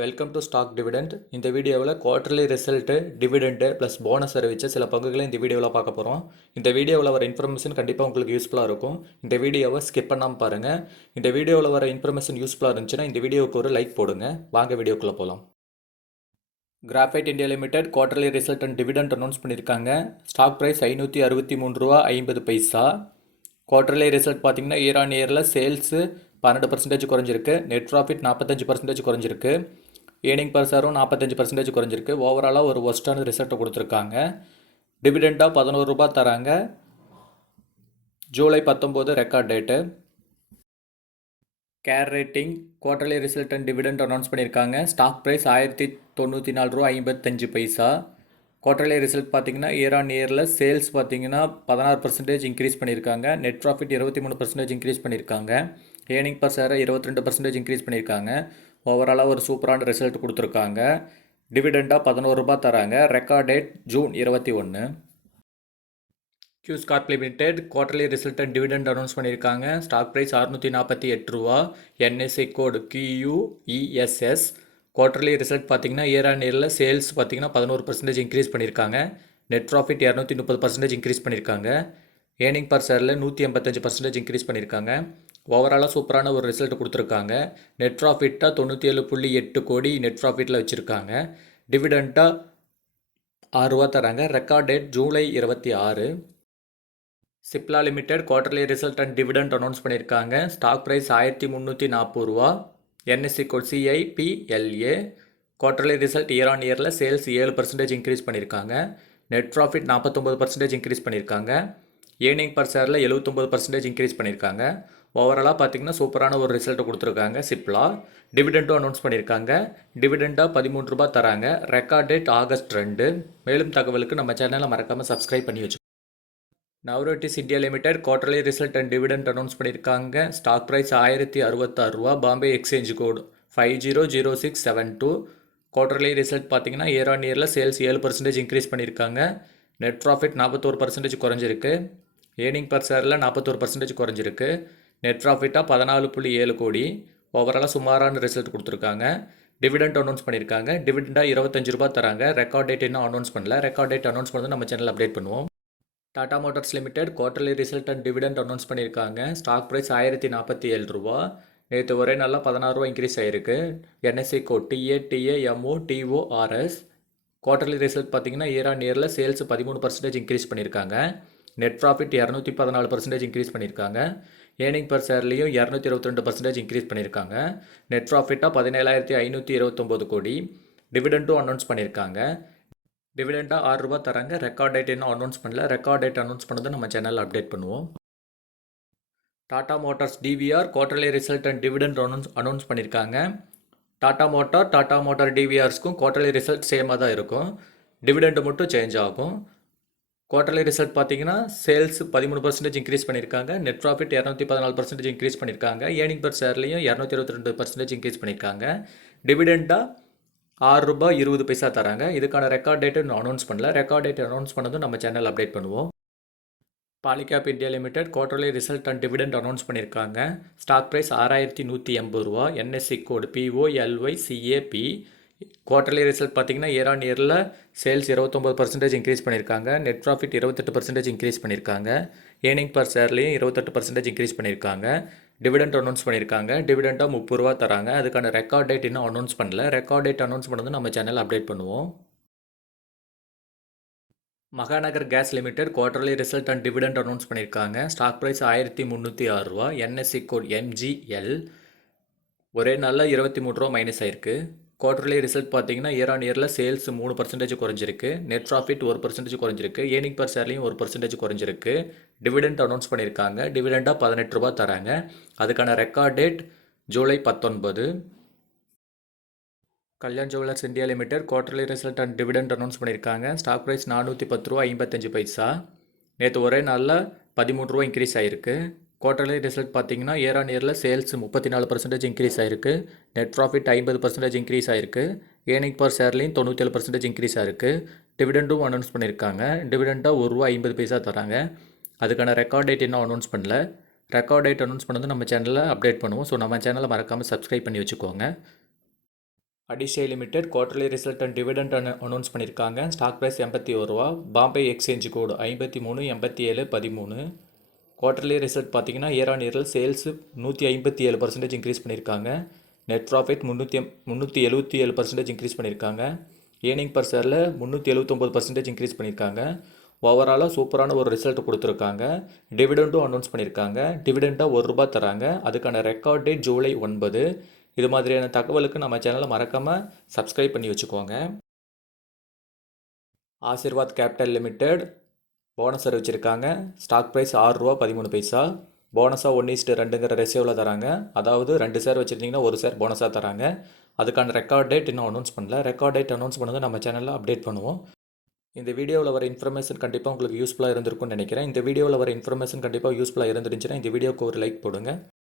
Welcome to stock dividend. இந்த வீடியோவில் quarterly result, dividend plus bonus அறிவிச்ச சில பங்குகளை இந்த வீடியோவில் பார்க்க போகிறோம். இந்த வீடியோவில் வர இன்ஃபர்மேஷன் கண்டிப்பாக உங்களுக்கு யூஸ்ஃபுல்லாக இருக்கும். இந்த வீடியோவை ஸ்கிப் பண்ணாமல் பாருங்கள். இந்த வீடியோவில் வர இன்ஃபர்மேஷன் யூஸ்ஃபுல்லாக இருந்துச்சுன்னா இந்த வீடியோவுக்கு ஒரு லைக் போடுங்க. வாங்க வீடியோக்குள்ளே போகலாம். Graphite India limited quarterly result and dividend announce பண்ணியிருக்காங்க. Stock price ₹563.50. குவார்டர்லி ரிசல்ட் பார்த்தீங்கன்னா இயர் ஆன் இயரில் சேல்ஸு 12% குறைஞ்சிருக்கு. நெட் ப்ராஃபிட் 45% குறைஞ்சிருக்கு. ஏர்னிங் பர் ஷேரும் 45% குறைஞ்சிருக்கு. ஓவராலாக ஒரு ஒஸ்டான ரிசல்ட்டை கொடுத்துருக்காங்க. டிவிடெண்டாக ₹11 தராங்க. July 19 record date. CARE rating quarterly result and dividend announce பண்ணியிருக்காங்க. Stock price ₹1094.55. குவார்டர்லி ரிசல்ட் பார்த்தீங்கன்னா இயர் ஆன் இயரில் சேல்ஸ் பார்த்தீங்கன்னா 16% இன்க்ரீஸ் பண்ணியிருக்காங்க. நெட் ப்ராஃபிட் 23% இன்க்ரீஸ் பண்ணியிருக்காங்க. ஏர்னிங் பர் ஷேரை 22% இன்க்ரீஸ் பண்ணியிருக்காங்க. ஓவராலாக ஒரு சூப்பரான ரிசல்ட் கொடுத்துருக்காங்க. டிவிடெண்டாக ₹11 தராங்க. Record date June 21. Quess Corp limited quarterly result and dividend announce பண்ணியிருக்காங்க. Stock price ₹648. NSE code QUESS. Quarterly result பார்த்தீங்கன்னா இயர் ஆன் இயரில் சேல்ஸ் பார்த்தீங்கன்னா 11% இன்க்ரீஸ் பண்ணியிருக்காங்க. நெட் ப்ராஃபிட் 230% இன்க்ரீஸ் பண்ணியிருக்காங்க. ஏர்னிங் பர் ஷேரில் 185% இன்க்ரீஸ் பண்ணியிருக்காங்க. ஓவராலாக சூப்பரான ஒரு ரிசல்ட் கொடுத்துருக்காங்க. நெட் ப்ராஃபிட்டாக 97.8 கோடி நெட் ப்ராஃபிட்டில் வச்சுருக்காங்க. டிவிடெண்ட்டாக ₹6 தராங்க. Record date July 26. Cipla limited quarterly result and dividend announce பண்ணியிருக்காங்க. Stock price ₹1340. NSE code CIPLA. Quarterly result year on இயரில் சேல்ஸ் 7% இன்க்ரீஸ் பண்ணியிருக்காங்க. நெட் ப்ராஃபிட் 49% இன்க்ரீஸ் பண்ணியிருக்காங்க. ஏர்னிங் பர் ஷேரில் 79% இன்க்ரீஸ் பண்ணியிருக்காங்க. ஓவராலாக பார்த்தீங்கன்னா சூப்பரான ஒரு ரிசல்ட் கொடுத்துருக்காங்க சிப்லா. டிவிடெண்ட்டும் அனௌன்ஸ் பண்ணியிருக்காங்க. டிவிடெண்டாக ₹13 தராங்க. Record date August 2. மேலும் தகவலுக்கு நம்ம சேனலை மறக்காமல் சப்ஸ்கிரைப் பண்ணி வச்சு. Novartis India limited quarterly result and dividend announce பண்ணியிருக்காங்க. Stock price ₹1066. Bombay exchange code 500672. Quarterly result பார்த்தீங்கன்னா இயர் ஆன் இயரில் சேல்ஸ் 7% இன்க்ரீஸ் பண்ணியிருக்காங்க. நெட் ப்ராஃபிட் 41% குறைஞ்சிருக்கு. ஏர்னிங் பர் ஷேரில் 41% குறைஞ்சிருக்கு. நெட் ப்ராஃபிட்டாக 14.7 கோடி. ஓவராலாக சுமாரான ரிசல்ட் கொடுத்துருக்காங்க. டிவிடெண்ட் அனௌன்ஸ் பண்ணியிருக்காங்க. டிவிடெண்டாக ₹25 தராங்க. ரெக்கார்ட் டேட் இன்னும் அனௌன்ஸ் பண்ணல. ரெக்கார்ட் டேட் அனௌன்ஸ் பண்ணது நம்ம சேனல் அப்டேட் பண்ணுவோம். Tata Motors limited quarterly result and dividend announce பண்ணியிருக்காங்க. Stock price ₹1047. நேற்று ஒரே நாளில் ₹16 இன்க்ரீஸ் ஆகிருக்கு. NSE code TATAMOTORS. Quarterly result பார்த்தீங்கன்னா இயர் ஆன் இயரில் சேல்ஸ் 13% இன்க்ரீஸ் பண்ணியிருக்காங்க. நெட் ப்ராஃபிட் 214% இன்க்ரீஸ் பண்ணியிருக்காங்க. ஏர்னிங் பர் ஷேர்லேயும் 222% இன்க்ரீஸ் பண்ணியிருக்காங்க. நெட் ப்ராஃபிட்டாக 17,529 கோடி. டிவிடெண்ட்டும் அனௌன்ஸ் பண்ணியிருக்காங்க. டிவிடெண்டாக ₹6 தராங்க. ரெக்கார்ட் டேட் இன்னும் அனௌன்ஸ் பண்ணல. ரெக்கார்ட் டேட் அனௌன்ஸ் பண்ணதை நம்ம சேனலில் அப்டேட் பண்ணுவோம். Tata Motors DVR quarterly result and dividend announce பண்ணியிருக்காங்க. டாடா மோட்டார் DVRஸ்க்கும் குவார்டர்லி ரிசல்ட் சேமாக தான் இருக்கும். டிவிடெண்ட் மட்டும் சேஞ்ச் ஆகும். குவார்டர்லி ரிசல்ட் பார்த்தீங்கன்னா சேல்ஸ் 13% இன்க்ரீஸ் பண்ணியிருக்காங்க. நெட் ப்ராஃபிட் 214% இன்க்ரீஸ் பண்ணியிருக்காங்க. ஏர்னிங் பர் ஷேர்லையும் 222% இன்க்ரீஸ் பண்ணியிருக்காங்க. டிவிடெண்டாக ₹6.20 தராங்க. இதுக்கான ரெக்கார்ட் டேட்டு இன்னும் அனௌன்ஸ் பண்ணல. ரெக்கார்ட் டேட் அனௌன்ஸ் பண்ணதும் நம்ம சேனல் அப்டேட் பண்ணுவோம். Polycab India limited quarterly result and dividend announce பண்ணியிருக்காங்க. Stock price ₹6180. NSE code POLYCAP. Quarterly result பார்த்தீங்கன்னா இயர் ஆன் இயரில் சேல்ஸ் 29% இன்க்ரீஸ் பண்ணியிருக்காங்க. நெட் ப்ராஃபிட் 28% இன்க்ரீஸ் பண்ணியிருக்காங்க. ஏர்னிங் பர் ஷேர்லேயும் 28% இன்க்ரீஸ் பண்ணியிருக்காங்க. டிவிடெண்ட் அனௌன்ஸ் பண்ணியிருக்காங்க. டிவிடெண்டாக ₹30 தராங்க. அதுக்கான ரெக்கார்ட் டேட் இன்னும் அனௌன்ஸ் பண்ணல. ரெக்கார்ட் டேட் அனௌன்ஸ் பண்ணது நம்ம சேனல் அப்டேட் பண்ணுவோம். Mahanagar gas limited quarterly result and dividend announce பண்ணியிருக்காங்க. Stock price ₹1306. NSE code MGL. ஒரே நாளில் ₹23 மைனஸ் ஆயிருக்கு. குவார்டர்லி ரிசல்ட் பார்த்தீங்கன்னா இயர் ஆன் இயரில் சேல்ஸ் 3% குறைஞ்சிருக்கு. நெட் ப்ராஃபிட் 1% குறைஞ்சிருக்கு. ஏர்னிங் பர் ஷேர்லையும் 1% குறைஞ்சிருக்கு. டிவிடெண்ட் அனௌன்ஸ் பண்ணியிருக்காங்க. டிவிடெண்டாக ₹18 தராங்க. அதுக்கான record date July 19. Kalyan Jewellers India limited quarterly result and dividend announce பண்ணியிருக்காங்க. Stock price ₹410.55. நேற்று ஒரே நாளில் ₹13 இன்க்ரீஸ் ஆகிருக்கு. குவார்டர்லி ரிசல்ட் பார்த்தீங்கன்னா இயர் ஆன் இயரில் சேல்ஸ் 34% இன்க்ரீஸ் ஆகிருக்கு. நெட் ப்ராஃபிட் 50% இன்க்ரீஸ் ஆகிருக்கு. ஏர்னிங் பர் ஷேர்லையும் 97% இன்க்ரீஸ் ஆகிருக்கு. டிவிடெண்டும் அனௌன்ஸ் பண்ணியிருக்காங்க. டிவிடெண்டாக ₹1.50 தராங்க. அதுக்கான ரெக்கார்ட் டேட் இன்னும் அனௌன்ஸ் பண்ணல. ரெக்கார்ட் டேட் அனௌன்ஸ் பண்ணது நம்ம சேனலில் அப்டேட் பண்ணுவோம். ஸோ நம்ம சேனலை மறக்காமல் சப்ஸ்கிரைப் பண்ணி வச்சுக்கோங்க. அடிஷை limited quarterly result and dividend announce பண்ணியிருக்காங்க. ஸ்டாக் ப்ரைஸ் 81 ரூபா. Bombay exchange code 538713. Quarterly result பார்த்தீங்கன்னா இயர் ஆன் இயரில் சேல்ஸு 157% இன்க்ரீஸ் பண்ணியிருக்காங்க. நெட் ப்ராஃபிட் 377% இன்க்ரீஸ் பண்ணியிருக்காங்க. ஏர்னிங் பர் ஷேரில் 379% இன்க்ரீஸ் பண்ணியிருக்காங்க. ஓவராலாக சூப்பரான ஒரு ரிசல்ட் கொடுத்துருக்காங்க. டிவிடெண்டும் அனௌன்ஸ் பண்ணியிருக்காங்க. டிவிடெண்டாக ₹1 தராங்க. அதுக்கான ரெக்கார்ட் டேட் ஜூலை 9. இது மாதிரியான தகவலுக்கு நம்ம சேனலை மறக்காமல் சப்ஸ்கிரைப் பண்ணி வச்சுக்கோங்க. ஆசீர்வாத் கேபிட்டல் லிமிடெட் போனஸ் அறிவிச்சிருக்காங்க. Stock price ₹6.13. போனஸாக 1:2ங்கிற ரேஷியோவில் தராங்க. அதாவது 2 ஷேர் வச்சுருந்தீங்கன்னா 1 ஷேர் போனஸாக தராங்க. அதுக்கான ரெக்கார்ட் டேட் இன்னும் அனௌன்ஸ் பண்ணல. ரெக்கார்ட் டேட் அனௌன்ஸ் பண்ணது நம்ம சேனலில் அப்டேட் பண்ணுவோம். இந்த வீடியோவில் வர இன்ஃபர்மேஷன் கண்டிப்பாக உங்களுக்கு யூஸ்ஃபுல்லாக இருந்திருக்கும்னு நினைக்கிறேன். இந்த வீடியோவில் வர இன்ஃபர்மேஷன் கண்டிப்பாக யூஸ்ஃபுல்லாக இருந்துருந்துச்சுன்னா இந்த வீடியோக்கு ஒரு லைக் போடுங்க.